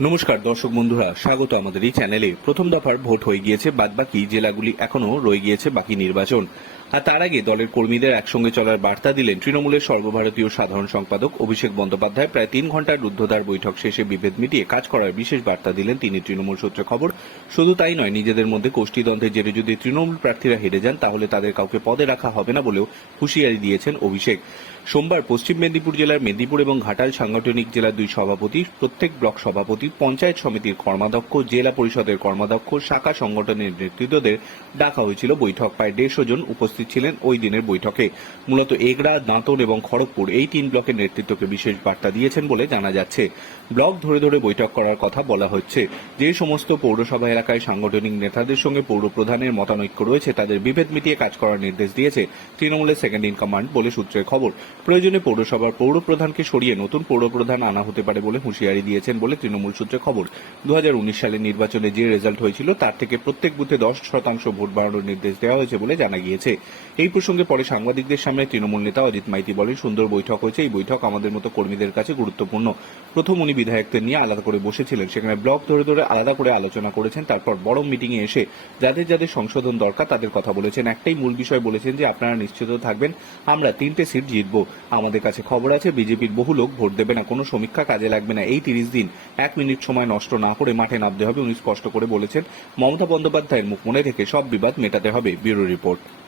নমস্কার দর্শক বন্ধুরা, স্বাগত আমাদের এই চ্যানেলে। প্রথম দফার ভোট হয়ে গিয়েছে, বাদবাকি জেলাগুলি এখনও রয়ে গিয়েছে বাকি নির্বাচন। আর তার আগে দলের কর্মীদের একসঙ্গে চলার বার্তা দিলেন তৃণমূলের সর্বভারতীয় সাধারণ সম্পাদক অভিষেক বন্দ্যোপাধ্যায়। প্রায় তিন ঘণ্টার রুদ্ধদ্বার বৈঠক শেষে বিভেদ মিটিয়ে কাজ করার বিশেষ বার্তা দিলেন তিনি তৃণমূল সূত্রে খবর। শুধু তাই নয়, নিজেদের মধ্যে কোষ্ঠীদ্বন্দ্বের জেরে যদি তৃণমূল প্রার্থীরা হেরে যান, তাহলে তাদের কাউকে পদে রাখা হবে না বলেও হুঁশিয়ারি দিয়েছেন অভিষেক। সোমবার পশ্চিম মেদিনীপুর জেলার মেদিনীপুর এবং ঘাটাল সাংগঠনিক জেলার দুই সভাপতি, প্রত্যেক ব্লক সভাপতি, পঞ্চায়েত সমিতির কর্মাধ্যক্ষ, জেলা পরিষদের কর্মাধ্যক্ষ, শাখা সংগঠনের নেতৃত্বদের ডাকা হয়েছিল বৈঠক। প্রায় দেড়শো জন উপস্থিত ছিলেন ওই দিনের বৈঠকে। মূলত এগড়া, দাঁতন এবং খড়গপুর এই তিন ব্লকের নেতৃত্বকে বিশেষ বার্তা দিয়েছেন বলে জানা যাচ্ছে। ব্লক ধরে ধরে বৈঠক করার কথা বলা হচ্ছে। যে সমস্ত পৌরসভা এলাকায় সাংগঠনিক নেতাদের সঙ্গে পৌর প্রধানের মতানৈক্য রয়েছে, তাদের বিভেদ মিটিয়ে কাজ করার নির্দেশ দিয়েছে তৃণমূলের সেকেন্ড ইন কমান্ড বলে সূত্রের খবর। প্রয়োজনে পৌরসভার পৌর প্রধানকে সরিয়ে নতুন পৌর প্রধান আনা হতে পারে বলে হুঁশিয়ারি দিয়েছেন বলে তৃণমূল সূত্রে খবর। দু হাজার উনিশ সালের নির্বাচনে যে রেজাল্ট হয়েছিল, তার থেকে প্রত্যেক বুথে দশ শতাংশ ভোট বাড়ানোর নির্দেশ দেওয়া হয়েছে বলে জানা গিয়েছে। এই প্রসঙ্গে পরে সাংবাদিকদের সামনে তৃণমূল নেতা অজিত মাইতি বলেন, সুন্দর বৈঠক হয়েছে। এই বৈঠক আমাদের মতো কর্মীদের কাছে গুরুত্বপূর্ণ। প্রথম উনি বিধায়কদের নিয়ে আলাদা করে বসেছিলেন। সেখানে ব্লক ধরে ধরে আলাদা করে আলোচনা করেছেন। তারপর বড় মিটিং এ এসে যাদের যাদের সংশোধন দরকার তাদের কথা বলেছেন। একটাই মূল বিষয় বলেছেন যে, আপনারা নিশ্চিত থাকবেন, আমরা তিনটে সিট জিতবো। আমাদের কাছে খবর আছে, বিজেপির বহু লোক ভোট দেবে না, কোনো সমীক্ষা কাজে লাগবে না। এই তিরিশ দিন, এক মিনিট সময় নষ্ট না করে মাঠে নামতে হবে, উনি স্পষ্ট করে বলেছেন। মমতা বন্দ্যোপাধ্যায়ের মুখ মনে থেকে সব বিবাদ মেটাতে হবে। Bureau report.